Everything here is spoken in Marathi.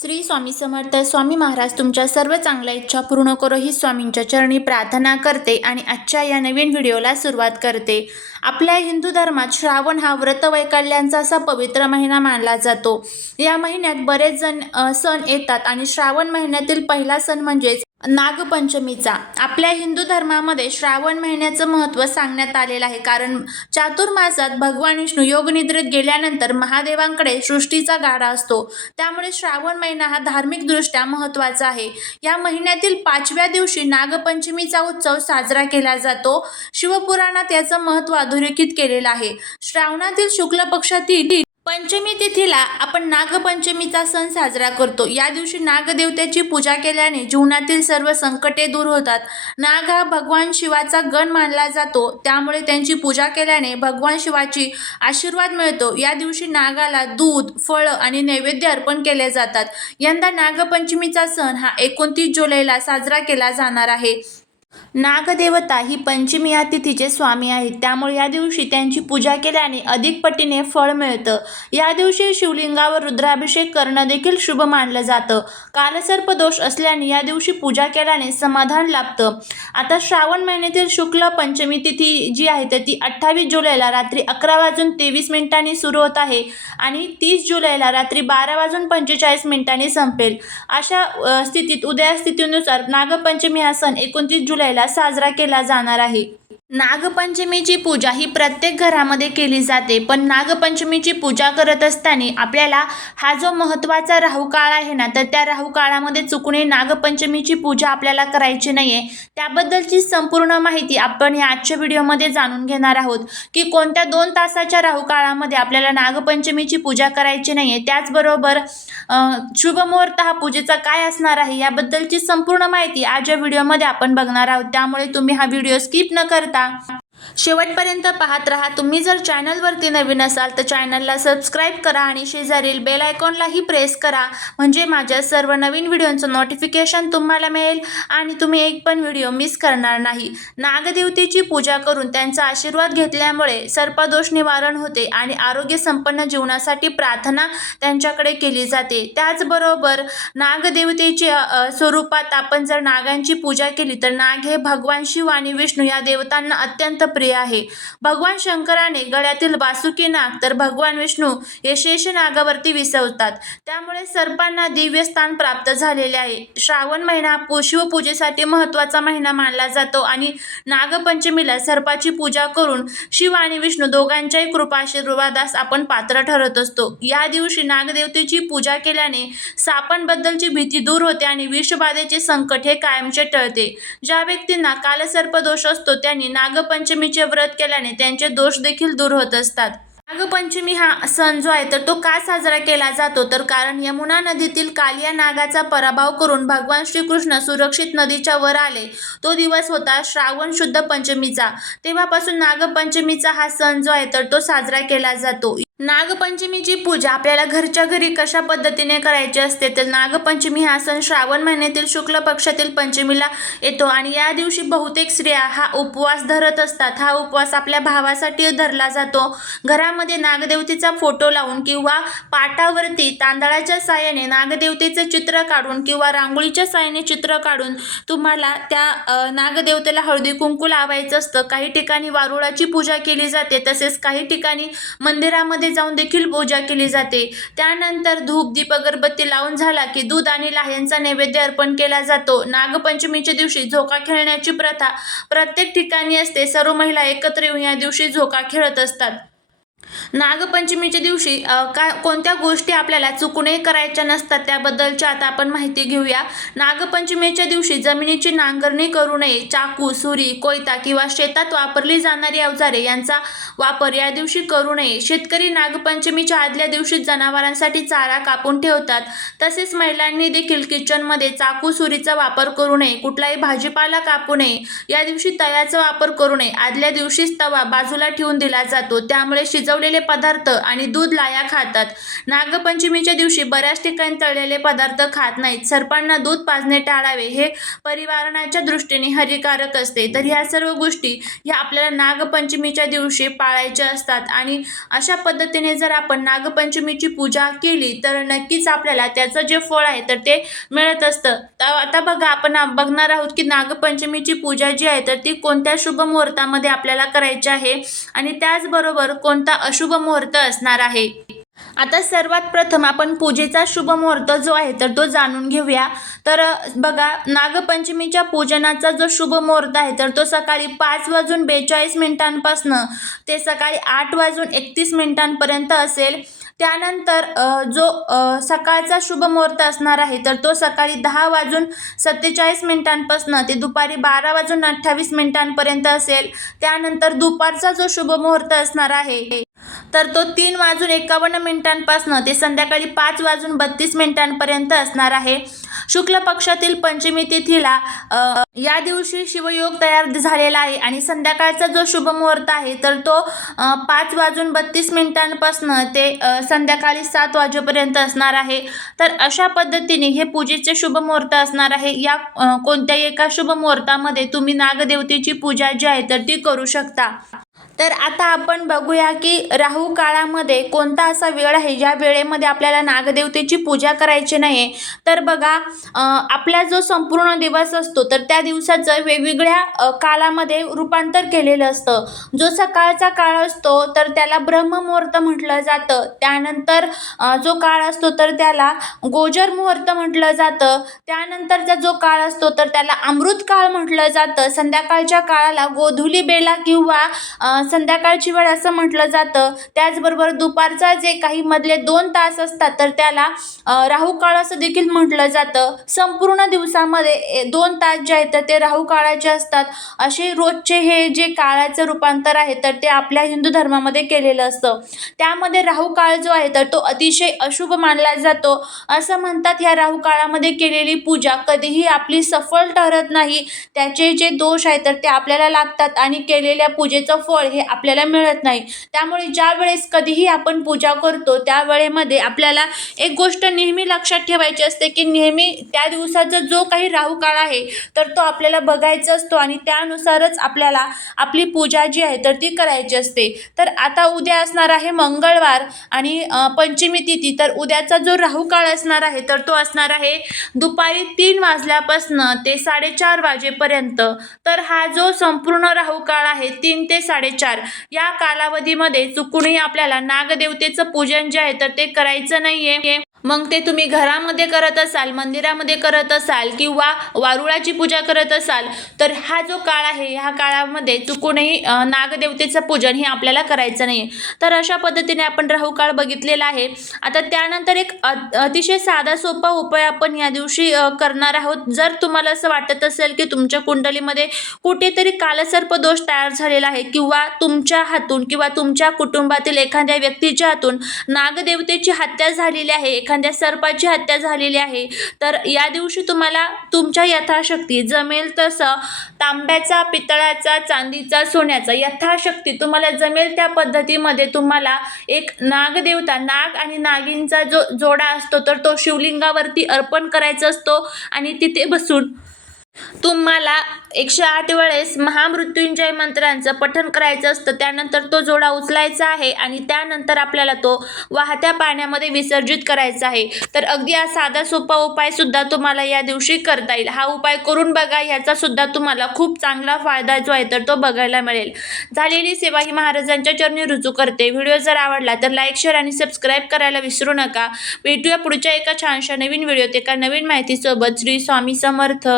श्री स्वामी समर्थ स्वामी महाराज तुमच्या सर्व चांगल्या इच्छा पूर्ण करो ही स्वामींच्या चरणी प्रार्थना करते आणि आजच्या या नवीन व्हिडिओला सुरुवात करते. आपल्या हिंदू धर्मात श्रावण हा व्रत वैकल्यांचा असा पवित्र महिना मानला जातो. या महिन्यात बरेच जण सण येतात आणि श्रावण महिन्यातील पहिला सण म्हणजेच नागपंचमीचा. आपल्या हिंदू धर्मामध्ये श्रावण महिन्याचं महत्त्व सांगण्यात आलेलं आहे. कारण चातुर्मासात भगवान विष्णू योगनिद्रेत गेल्यानंतर महादेवांकडे सृष्टीचा गाडा असतो. त्यामुळे श्रावण महिना हा धार्मिकदृष्ट्या महत्त्वाचा आहे. या महिन्यातील पाचव्या दिवशी नागपंचमीचा उत्सव साजरा केला जातो. शिवपुराणात याचं महत्त्व अधोरेखित केलेलं आहे. श्रावणातील शुक्ल पक्षातील पंचमी तिथीला आपण नागपंचमीचा सण साजरा करतो. या दिवशी नागदेवतेची पूजा केल्याने जीवनातील सर्व संकटे दूर होतात. नाग हा भगवान शिवाचा गण मानला जातो. त्यामुळे त्यांची पूजा केल्याने भगवान शिवाची आशीर्वाद मिळतो. या दिवशी नागाला दूध फळं आणि नैवेद्य अर्पण केले जातात. यंदा नागपंचमीचा सण हा एकोणतीस जुलैला साजरा केला जाणार आहे. नागदेवता ही पंचमी या तिथीचे स्वामी आहेत. त्यामुळे या दिवशी त्यांची पूजा केल्याने अधिक पटीने फळ मिळतं. या दिवशी शिवलिंगावर रुद्राभिषेक करणं देखील शुभ मानलं जातं. कालसर्प दोष असल्याने या दिवशी पूजा केल्याने समाधान लाभतं. आता श्रावण महिन्यातील शुक्ल पंचमी तिथी जी आहे तर ती अठ्ठावीस जुलैला रात्री अकरा वाजून तेवीस मिनिटांनी सुरू होत आहे आणि तीस जुलैला रात्री बारा वाजून पंचेचाळीस मिनिटांनी संपेल. अशा स्थितीत उदया स्थितीनुसार नागपंचमी हा सण एकोणतीस जुलैला साजरा केला जाणार आहे. नागपंचमीची पूजा ही प्रत्येक घरामध्ये केली जाते पण नागपंचमीची पूजा करत असताना आपल्याला हा जो महत्त्वाचा राहू काळ आहे ना तर त्या राहू काळामध्ये चुकणे नागपंचमीची पूजा आपल्याला करायची नाही आहे त्याबद्दलची संपूर्ण माहिती आपण या आजच्या व्हिडिओमध्ये जाणून घेणार आहोत की कोणत्या दोन तासाच्या राहू काळामध्ये आपल्याला नागपंचमीची पूजा करायची नाही आहे त्याचबरोबर शुभमुहूर्त हा पूजेचा काय असणार आहे याबद्दलची संपूर्ण माहिती आज या व्हिडिओमध्ये आपण बघणार आहोत. त्यामुळे तुम्ही हा व्हिडिओ स्किप न करता. शेवटपर्यंत पाहत राहा. तुम्ही जर चॅनलवरती नवीन असाल तर चॅनलला सबस्क्राईब करा आणि शेजारील बेल आयकॉनलाही प्रेस करा. म्हणजे माझ्या सर्व नवीन व्हिडिओंचं नोटिफिकेशन तुम्हाला मिळेल आणि तुम्ही एक पण व्हिडिओ मिस करणार नाही. नागदेवतेची पूजा करून त्यांचा आशीर्वाद घेतल्यामुळे सर्पदोष निवारण होते आणि आरोग्य संपन्न जीवनासाठी प्रार्थना त्यांच्याकडे केली जाते. त्याचबरोबर नागदेवतेच्या स्वरूपात आपण जर नागांची पूजा केली तर नाग हे भगवान शिव आणि विष्णू या देवतांना अत्यंत प्रिय आहे. भगवान शंकराने गळ्यातील वासुकी नाग तर भगवान विष्णू यशेष शेष नागावरती विसवतात. त्यामुळे सर्पांना दिव्य स्थान प्राप्त झालेले आहे. श्रावण महिना शिवपूजेसाठी महत्त्वाचा महिना मानला जातो आणि नागपंचमीला सर्पाची पूजा करून शिव आणि विष्णू दोघांच्याही कृपा आशीर्वादास आपण पात्र ठरत असतो. या दिवशी नागदेवतेची पूजा केल्याने सापांबद्दलची भीती दूर होते आणि विषबाधेचे संकट हे कायमचे टळते. ज्या व्यक्तींना कालसर्प दोष असतो त्यांनी नागपंचमीचे व्रत केल्याने त्यांचे दोष देखील दूर होत असतात. नागपंचमी हा सण जो आहे तर तो का साजरा केला जातो? तर कारण यमुना नदीतील कालिया नागाचा पराभव करून भगवान श्रीकृष्ण सुरक्षित नदीच्या वर आले. तो दिवस होता श्रावण शुद्ध पंचमीचा. तेव्हापासून नागपंचमीचा हा सण जो आहे तर तो साजरा केला जातो. नागपंचमीची पूजा आपल्याला घरच्या घरी कशा पद्धतीने करायची असते तर नागपंचमी हा सण श्रावण महिन्यातील शुक्ल पक्षातील पंचमीला येतो. आणि या दिवशी बहुतेक स्त्रिया हा उपवास धरत असतात. हा उपवास आपल्या भावासाठी धरला जातो. घरामध्ये नागदेवतेचा फोटो लावून किंवा पाटावरती तांदळाच्या साहाय्याने नागदेवतेचं चित्र काढून किंवा रांगोळीच्या साहाय्याने चित्र काढून तुम्हाला त्या नागदेवतेला हळदी कुंकू लावायचं असतं. काही ठिकाणी वारुळाची पूजा केली जाते. तसेच काही ठिकाणी मंदिरामध्ये जाऊन देखील पूजा केली जाते. त्यानंतर धूप दीप अगरबत्ती लावून झाला की दूध आणि लाह्यांचा नैवेद्य अर्पण केला जातो. नागपंचमीच्या दिवशी झोका खेळण्याची प्रथा प्रत्येक ठिकाणी असते. सर्व महिला एकत्र येऊन या दिवशी झोका खेळत असतात. नागपंचमीच्या दिवशी काय कोणत्या गोष्टी आपल्याला चुकूनही करायच्या नसतात त्याबद्दलची आता आपण माहिती घेऊया. नागपंचमीच्या दिवशी जमिनीची नांगरणी करू नये. चाकू सुरी कोयता किंवा शेतात वापरली जाणारी अवजारे यांचा वापर या दिवशी करू नये. शेतकरी नागपंचमीच्या आदल्या दिवशी जनावरांसाठी चारा कापून ठेवतात. तसेच महिलांनी देखील किचनमध्ये चाकू सुरीचा वापर करू नये. कुठलाही भाजीपाला कापू नये. या दिवशी तव्याचा वापर करू नये. आदल्या दिवशीच तवा बाजूला ठेवून दिला जातो. त्यामुळे शिजवलेले तळलेले पदार्थ आणि दूध लाया खातात. नागपंचमीच्या दिवशी बऱ्याच ठिकाणी तळलेले पदार्थ खात नाहीत. सर्पांना दूध पाजणे टाळावे हे परिवारणाच्या दृष्टीने हानिकारक असते. तर ह्या सर्व गोष्टी ह्या आपल्याला नागपंचमीच्या दिवशी पाळायच्या असतात आणि अशा पद्धतीने जर आपण नागपंचमीची पूजा केली तर नक्कीच आपल्याला त्याचं जे फळ आहे तर ते मिळत असतं. तर आता बघा आपण बघणार आहोत की नागपंचमीची पूजा जी आहे तर ती कोणत्या शुभ मुहूर्तामध्ये आपल्याला करायची आहे आणि त्याचबरोबर कोणता अशुभ शुभ मुहूर्त असणार आहे. आता सर्वात प्रथम आपण पूजेचा शुभ मुहूर्त जो आहे तर तो जाणून घेऊया. तर बघा नागपंचमीच्या पूजनाचा जो शुभ मुहूर्त आहे तर तो सकाळी पाच वाजून बेचाळीस मिनिटांपासनं ते सकाळी आठ वाजून एकतीस मिनिटांपर्यंत असेल. त्यानंतर जो सकाळचा शुभ मुहूर्त असणार आहे तर तो सकाळी दहा वाजून सत्तेचाळीस मिनिटांपासनं ते दुपारी बारा वाजून अठ्ठावीस मिनिटांपर्यंत असेल. त्यानंतर दुपारचा जो शुभ मुहूर्त असणार आहे तर तो तीन वाजून एकावन्न मिनिटांपासनं ते संध्याकाळी पाच वाजून बत्तीस मिनिटांपर्यंत असणार आहे. शुक्ल पक्षातील पंचमी तिथीला या दिवशी शिवयोग तयार झालेला आहे आणि संध्याकाळचा जो शुभ मुहूर्त आहे तर तो पाच वाजून बत्तीस मिनिटांपासनं ते संध्याकाळी सात वाजेपर्यंत असणार आहे. तर अशा पद्धतीने हे पूजेचे शुभ मुहूर्त असणार आहे. या कोणत्याही एका शुभ मुहूर्तामध्ये तुम्ही नागदेवतेची पूजा जी आहे तर ती करू शकता. तर आता आपण बघूया की राहू काळामध्ये कोणता असा वेळ आहे? ज्या वेळेमध्ये आपल्याला नागदेवतेची पूजा करायची नाही तर बघा आपला जो संपूर्ण दिवस असतो तर त्या दिवसाचं वेगवेगळ्या कालामध्ये रूपांतर केलेलं असतं. जो सकाळचा काळ असतो तर त्याला ब्रह्ममुहूर्त म्हटलं जातं. त्यानंतर जो काळ असतो तर त्याला गोजर मुहूर्त म्हटलं जातं. त्यानंतरचा जो काळ असतो तर त्याला अमृत काळ म्हटलं जातं. संध्याकाळच्या काळाला गोधुली बेला किंवा संध्याकाळची वेळ असं म्हटलं जातं. त्याचबरोबर दुपारचा जे काही मधले दोन तास असतात तर त्याला राहू काळ असं देखील म्हटलं जातं. संपूर्ण दिवसामध्ये ए- दोन तास जे आहेत तर ते राहू काळाचे असतात. असे रोजचे हे जे काळाचं रूपांतर आहे तर ते आपल्या हिंदू धर्मामध्ये केलेलं असतं. त्यामध्ये राहू काळ जो आहे तर तो अतिशय अशुभ मानला जातो. असं म्हणतात ह्या राहू काळामध्ये केलेली पूजा कधीही आपली सफल ठरत नाही. त्याचे जे दोष आहेत तर ते आपल्याला लागतात. आणि केलेल्या पूजेचं फळ हे हे आपल्याला मिळत नाही. त्यामुळे ज्या वेळेस कधीही आपण पूजा करतो त्या वेळेमध्ये आपल्याला एक गोष्ट नेहमी लक्षात ठेवायची असते की नेहमी त्या दिवसाचा जो काही राहू काळ आहे तर तो आपल्याला बघायचा असतो आणि त्यानुसारच आपल्याला आपली पूजा जी आहे तर ती करायची असते. तर आता उद्या असणार आहे मंगळवार आणि पंचमी तिथी. तर उद्याचा जो राहू काळ असणार आहे तर तो असणार आहे दुपारी तीन वाजल्यापासनं ते साडेचार वाजेपर्यंत. तर हा जो संपूर्ण राहू काळ आहे तीन ते साडेचार या कालावधीमध्ये चुकूनही आपल्याला नागदेवतेचं पूजन जे आहे तर ते करायचं नाहीये. मग ते तुम्ही घरामध्ये करत असाल मंदिरामध्ये करत असाल किंवा वारुळाची पूजा करत असाल तर हा जो काळ आहे ह्या काळामध्ये चुकूनही नागदेवतेचं पूजन हे आपल्याला करायचं नाही तर अशा पद्धतीने आपण राहू काळ बघितलेला आहे. आता त्यानंतर एक अतिशय साधा सोपा उपाय आपण या दिवशी करणार आहोत. जर तुम्हाला असं वाटत असेल की तुमच्या कुंडलीमध्ये कुठेतरी कालसर्प दोष तयार झालेला आहे किंवा तुमच्या हातून किंवा तुमच्या कुटुंबातील एखाद्या व्यक्तीच्या हातून नागदेवतेची हत्या झालेली आहे एखाद्या एखाद्या सर्पाची हत्या झालेली आहे. तर या दिवशी तुम्हाला तुमच्या यथाशक्ती जमेल तसं तांब्याचा पितळाचा चांदीचा सोन्याचा यथाशक्ती तुम्हाला जमेल त्या पद्धतीमध्ये तुम्हाला एक नागदेवता नाग आणि नागिनचा जो जोडा असतो तर तो शिवलिंगावरती अर्पण करायचा असतो आणि तिथे बसून तुम्हाला एकशे आठ वेळेस महामृत्युंजय मंत्रांचं पठण करायचं असतं त्यानंतर तो जोडा उचलायचा आहे आणि त्यानंतर आपल्याला तो वाहत्या पाण्यामध्ये विसर्जित करायचा आहे. तर अगदी हा साधा सोपा उपाय सुद्धा तुम्हाला या दिवशी करता येईल. हा उपाय करून बघा ह्याचा सुद्धा तुम्हाला खूप चांगला फायदा जो आहे तर तो बघायला मिळेल. झालेली सेवा ही महाराजांच्या चरणी रुजू करते. व्हिडिओ जर आवडला तर लाईक शेअर आणि सबस्क्राईब करायला विसरू नका. भेटूया पुढच्या एका छानशा नवीन व्हिडिओत एका नवीन माहितीसोबत. श्री स्वामी समर्थ.